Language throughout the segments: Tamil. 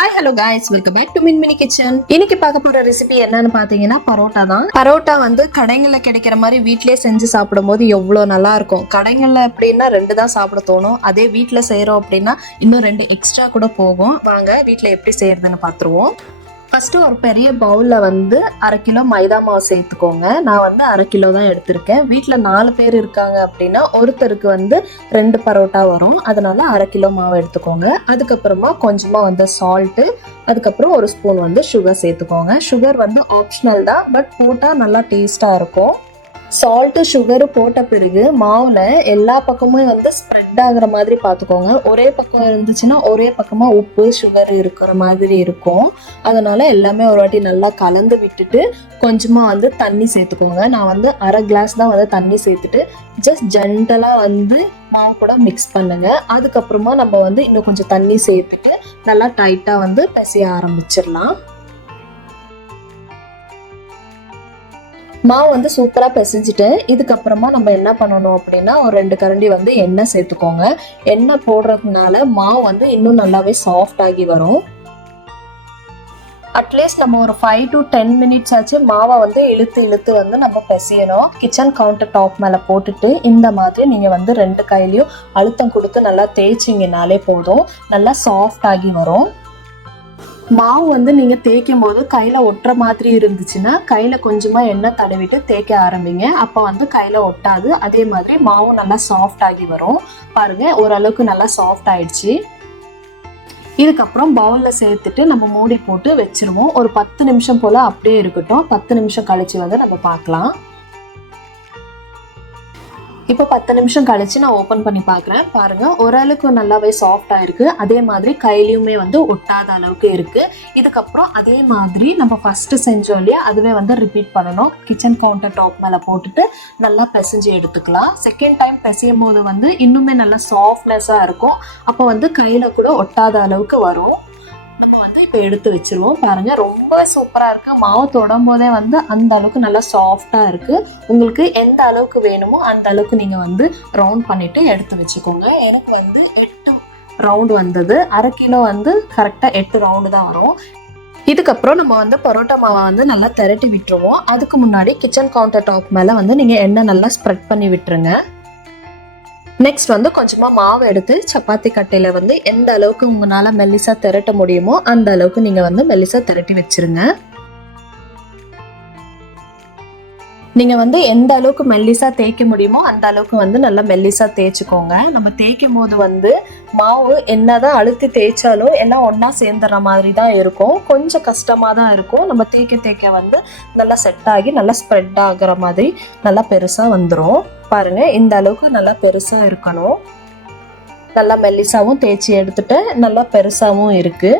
Hi hello guys, welcome back to Minmini kitchen. இன்னைக்கு பார்க்க போற ரெசிபி என்னன்னு பாத்தீங்கன்னா பரோட்டா தான். பரோட்டா வந்து கடைகள்ல கிடைக்கிற மாதிரி வீட்லயே செஞ்சு சாப்பிடும் போது எவ்வளவு நல்லா இருக்கும். கடைகள்ல அப்படின்னா 2 தான் சாப்பிட தோணும். அதே வீட்டுல செய்யறோம் அப்படின்னா இன்னும் 2 எக்ஸ்ட்ரா கூட போகும். வாங்க வீட்டுல எப்படி செய்யறதுன்னு பாத்துருவோம். ஃபர்ஸ்ட் ஒரு பெரிய பவுல்ல வந்து 1/2 கிலோ மைதா மாவு சேர்த்துக்கோங்க. நான் வந்து 1/2 கிலோ தான் எடுத்திருக்கேன். வீட்டுல 4 பேர் இருக்காங்க அப்படின்னா ஒருத்தருக்கு வந்து 2 பரோட்டா வரும். அதனால 1/2 கிலோ மாவு எடுத்துக்கோங்க. அதுக்கப்புறமா கொஞ்சமா வந்து சால்ட்டு, அதுக்கப்புறம் ஒரு ஸ்பூன் வந்து சுகர் சேர்த்துக்கோங்க. சுகர் வந்து ஆப்ஷனல் தான், பட் போட்டா நல்லா டேஸ்டா இருக்கும். சால்ட்டு சுகரு போட்ட பிறகு மாவுல எல்லா பக்கமும் வந்து ஸ்ப்ரெட் ஆகுற மாதிரி பார்த்துக்கோங்க. ஒரே பக்கம் இருந்துச்சுன்னா ஒரே பக்கமா உப்பு சுகர் இருக்கிற மாதிரி இருக்கும். அதனால எல்லாமே ஒரு வாட்டி நல்லா கலந்து விட்டுட்டு கொஞ்சமா வந்து தண்ணி சேர்த்துக்கோங்க. நான் வந்து 1/2 கிளாஸ் தான் வந்து தண்ணி சேர்த்துட்டு ஜஸ்ட் ஜென்டலா வந்து மாவு கூட மிக்ஸ் பண்ணுங்க. அதுக்கப்புறமா நம்ம வந்து இன்னும் கொஞ்சம் தண்ணி சேர்த்துட்டு நல்லா டைட்டா வந்து பிசைய ஆரம்பிச்சிடலாம். மாவு வந்து சூப்பரா பிசைஞ்சிட்டு இதுக்கப்புறமா நம்ம என்ன பண்ணணும் அப்படின்னா ஒரு 2 கரண்டி வந்து எண்ணெய் சேர்த்துக்கோங்க. எண்ணெய் போடுறதுனால மாவு வந்து இன்னும் நல்லாவே சாஃப்ட் ஆகி வரும். அட்லீஸ்ட் நம்ம ஒரு 5 to 10 மினிட்ஸ் ஆச்சு மாவை வந்து இழுத்து வந்து நம்ம பிசையணும். கிச்சன் கவுண்டர் டாப் மேல போட்டுட்டு இந்த மாதிரி நீங்க வந்து 2 கையிலையும் அழுத்தம் கொடுத்து நல்லா தேய்ச்சிங்கனாலே போதும். நல்லா சாஃப்ட் ஆகி வரும். மாவு வந்து நீங்க தேய்க்கும் போது கையில ஒட்டுற மாதிரி இருந்துச்சுன்னா கையில கொஞ்சமா எண்ணெய் தடவிட்டு தேய்க்க ஆரம்பிங்க. அப்ப வந்து கையில ஒட்டாது. அதே மாதிரி மாவு நல்லா சாஃப்ட் ஆகி வரும். பாருங்க, ஓரளவுக்கு நல்லா சாஃப்ட் ஆயிடுச்சு. இதுக்கப்புறம் பவுல்ல சேர்த்துட்டு நம்ம மூடி போட்டு வச்சிருவோம். ஒரு 10 நிமிஷம் போல அப்படியே இருக்கட்டும். 10 நிமிஷம் கழிச்சு வந்து நம்ம பார்க்கலாம். இப்போ 10 நிமிஷம் கழிச்சு நான் ஓப்பன் பண்ணி பார்க்குறேன். பாருங்க, ஓரளவுக்கு நல்லாவே சாஃப்ட் ஆயிருக்கு. அதே மாதிரி கையிலையுமே வந்து ஒட்டாத அளவுக்கு இருக்கு. இதுக்கப்புறம் அதே மாதிரி நம்ம ஃபர்ஸ்ட் செஞ்சோம் இல்லையா, அதுவே வந்து ரிப்பீட் பண்ணணும். கிச்சன் கவுண்டர் டாப் மேலே போட்டுட்டு நல்லா பிசைஞ்சு எடுத்துக்கலாம். செகண்ட் டைம் பிசையும் போது வந்து இன்னுமே நல்லா சாஃப்ட்னஸாக இருக்கும். அப்போ வந்து கையில் கூட ஒட்டாத அளவுக்கு வரும். இப்போ எடுத்து வச்சிருவோம். பாருங்க, ரொம்ப சூப்பரா இருக்கு. மாவு தொடும் போதே வந்து அந்த அளவுக்கு நல்லா சாஃப்டா இருக்கு. உங்களுக்கு எந்த அளவுக்கு வேணுமோ அந்த அளவுக்கு நீங்க வந்து ரவுண்ட் பண்ணிட்டு எடுத்து வச்சுக்கோங்க. எனக்கு வந்து 8 ரவுண்ட் வந்தது. 1/2 கிலோ வந்து கரெக்டா 8 ரவுண்டு தான் வரும். இதுக்கப்புறம் நம்ம வந்து பரோட்டா மாவை வந்து நல்லா திரட்டி விட்டுருவோம். அதுக்கு முன்னாடி கிச்சன் கவுண்டர் டாப் மேல வந்து நீங்க எண்ணெய் நல்லா ஸ்ப்ரெட் பண்ணி விட்டுருங்க. நெக்ஸ்ட் வந்து கொஞ்சமா மாவு எடுத்து சப்பாத்தி கட்டையில வந்து எந்த அளவுக்கு உங்களால மெல்லிசா திரட்ட முடியுமோ அந்த அளவுக்கு நீங்க வந்து மெல்லிசா திரட்டி வச்சிருங்க. நீங்க வந்து எந்த அளவுக்கு மெல்லிசா தேய்க்க முடியுமோ அந்த அளவுக்கு வந்து நல்லா மெல்லிசா தேய்ச்சிக்கோங்க. நம்ம தேய்க்கும் போது வந்து மாவு என்னதான் அழுத்தி தேய்ச்சாலும் எல்லாம் ஒன்னா சேர்ந்துற மாதிரி தான் இருக்கும். கொஞ்சம் கஷ்டமா தான் இருக்கும். நம்ம தேய்க்க வந்து நல்லா செட் ஆகி நல்லா ஸ்ப்ரெட் ஆகுற மாதிரி நல்லா பெருசா வந்துடும். பாருங்க, இந்த அளவுக்கு நல்லா பெருசா இருக்கணும். நல்லா மெல்லிசாவும் தேய்ச்சி எடுத்துட்டு நல்லா பெருசாவும் இருக்கு.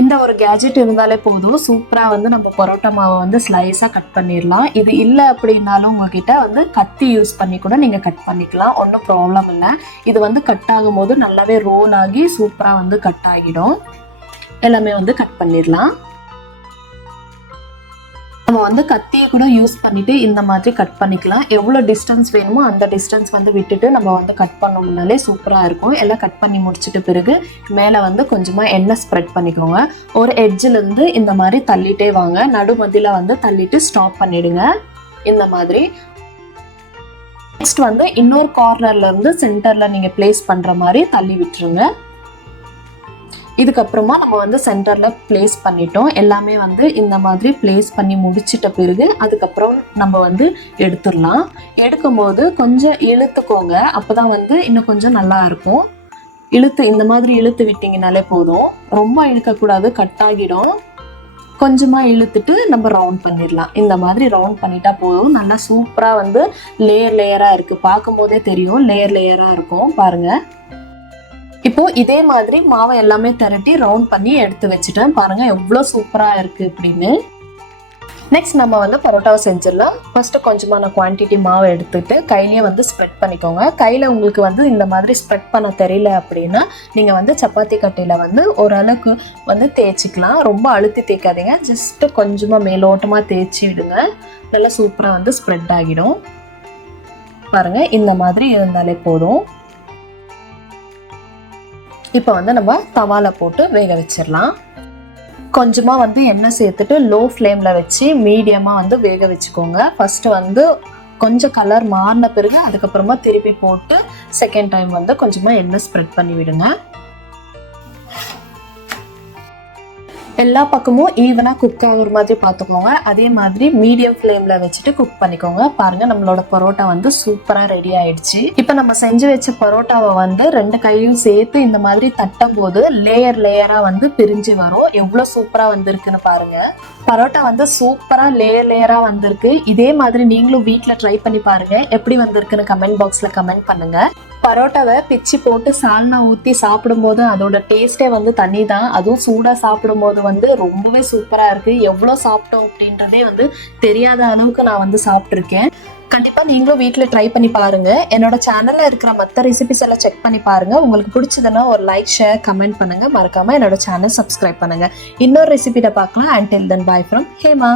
இந்த ஒரு கேஜெட் இருந்தாலே போதும், சூப்பரா வந்து நம்ம பரோட்டா மாவை வந்து ஸ்லைஸா கட் பண்ணிடலாம். இது இல்லை அப்படின்னாலும் உங்ககிட்ட வந்து கத்தி யூஸ் பண்ணி கூட நீங்க கட் பண்ணிக்கலாம். ஒன்றும் ப்ராப்ளம் இல்லை. இது வந்து கட் ஆகும் போது நல்லாவே ரோல் ஆகி சூப்பரா வந்து கட் ஆகிடும். எல்லாமே வந்து கட் பண்ணிடலாம். நம்ம வந்து கத்தியை கூட யூஸ் பண்ணிட்டு இந்த மாதிரி கட் பண்ணிக்கலாம். எவ்வளோ டிஸ்டன்ஸ் வேணுமோ அந்த டிஸ்டன்ஸ் வந்து விட்டுட்டு நம்ம வந்து கட் பண்ணோம்னாலே சூப்பராக இருக்கும். எல்லாம் கட் பண்ணி முடிச்சிட்டு பிறகு மேலே வந்து கொஞ்சமாக எண்ணெய் ஸ்ப்ரெட் பண்ணிக்கோங்க. ஒரு எட்ஜிலேருந்து இந்த மாதிரி தள்ளிட்டே வாங்க. நடுமதியில் வந்து தள்ளிட்டு ஸ்டாப் பண்ணிடுங்க இந்த மாதிரி. நெக்ஸ்ட் வந்து இன்னொரு கார்னர்ல இருந்து சென்டர்ல நீங்க பிளேஸ் பண்ற மாதிரி தள்ளி விட்டுருங்க. இதுக்கப்புறமா நம்ம வந்து சென்டர்ல பிளேஸ் பண்ணிட்டோம். எல்லாமே வந்து இந்த மாதிரி பிளேஸ் பண்ணி முடிச்சிட்ட பிறகு அதுக்கப்புறம் நம்ம வந்து எடுத்துடலாம். எடுக்கும் போது கொஞ்சம் இழுத்துக்கோங்க. அப்பதான் வந்து இன்னும் கொஞ்சம் நல்லா இருக்கும். இந்த மாதிரி இழுத்து விட்டீங்கனாலே போதும். ரொம்ப இழுக்கக்கூடாது, கட் ஆகிடும். கொஞ்சமா இழுத்துட்டு நம்ம ரவுண்ட் பண்ணிடலாம். இந்த மாதிரி ரவுண்ட் பண்ணிட்டா போதும். நல்லா சூப்பரா வந்து லேயர் லேயரா இருக்கு. பார்க்கும் போதே தெரியும் லேயர் லேயரா இருக்கும். பாருங்க, இப்போ இதே மாதிரி மாவை எல்லாமே திரட்டி ரவுண்ட் பண்ணி எடுத்து வச்சுட்டேன். பாருங்க எவ்வளோ சூப்பரா இருக்கு அப்படின்னு. நெக்ஸ்ட் நம்ம வந்து பரோட்டாவை செஞ்சிடலாம். ஃபர்ஸ்ட் கொஞ்சமான குவான்டிட்டி மாவை எடுத்துட்டு கையிலேயே வந்து ஸ்ப்ரெட் பண்ணிக்கோங்க. கையில உங்களுக்கு வந்து இந்த மாதிரி ஸ்ப்ரெட் பண்ண தெரியல அப்படின்னா நீங்க வந்து சப்பாத்தி கட்டையில வந்து ஓரளவுக்கு வந்து தேய்ச்சிக்கலாம். ரொம்ப அழுத்தி தேய்க்காதீங்க, ஜஸ்ட் கொஞ்சமா மேலோட்டமா தேய்ச்சி விடுங்க. நல்லா சூப்பரா வந்து ஸ்ப்ரெட் ஆகிடும். பாருங்க, இந்த மாதிரி இருந்தாலே போதும். இப்போ வந்து நம்ம தவால போட்டு வேக வச்சிடலாம். கொஞ்சமாக வந்து எண்ணெய் சேர்த்துட்டு லோ ஃப்ளேமில் வச்சு மீடியமாக வந்து வேக வச்சுக்கோங்க. ஃபஸ்ட்டு வந்து கொஞ்சம் கலர் மாறின பிறகு அதுக்கப்புறமா திருப்பி போட்டு செகண்ட் டைம் வந்து கொஞ்சமாக எண்ணெய் ஸ்ப்ரெட் பண்ணி விடுங்க. எல்லா பக்கமும் ஈவனாக குக் ஆகுற மாதிரி பார்த்துக்கோங்க. அதே மாதிரி மீடியம் ஃப்ளேமில் வச்சுட்டு குக் பண்ணிக்கோங்க. பாருங்கள், நம்மளோட பரோட்டா வந்து சூப்பராக ரெடி ஆயிடுச்சு. இப்போ நம்ம செஞ்சு வச்ச பரோட்டாவை வந்து 2 கையும் சேர்த்து இந்த மாதிரி தட்டும் போது லேயர் லேயராக வந்து பிரிஞ்சு வரும். எவ்வளோ சூப்பராக வந்திருக்குன்னு பாருங்கள். பரோட்டா வந்து சூப்பராக லேயர் லேயராக வந்திருக்கு. இதே மாதிரி நீங்களும் வீட்டில் ட்ரை பண்ணி பாருங்கள். எப்படி வந்திருக்குன்னு கமெண்ட் பாக்ஸில் கமெண்ட் பண்ணுங்கள். பரோட்டாவை பிச்சு போட்டு சால்னா ஊற்றி சாப்பிடும்போது அதோட டேஸ்ட்டே வந்து தனி தான். அதுவும் சூடாக சாப்பிடும்போது வந்து ரொம்பவே சூப்பராக இருக்குது. எவ்வளோ சாப்பிட்டோம் அப்படின்றதே வந்து தெரியாத அளவுக்கு நான் வந்து சாப்பிட்ருக்கேன். கண்டிப்பாக நீங்களும் வீட்டில் ட்ரை பண்ணி பாருங்கள். என்னோட சேனலில் இருக்கிற மற்ற ரெசிபிஸ் எல்லாம் செக் பண்ணி பாருங்கள். உங்களுக்கு பிடிச்சதுன்னா ஒரு லைக், ஷேர், கமெண்ட் பண்ணுங்கள். மறக்காமல் என்னோட சேனல் சப்ஸ்கிரைப் பண்ணுங்கள். இன்னொரு ரெசிபியில் பார்க்கலாம். Until then, bye from Hema.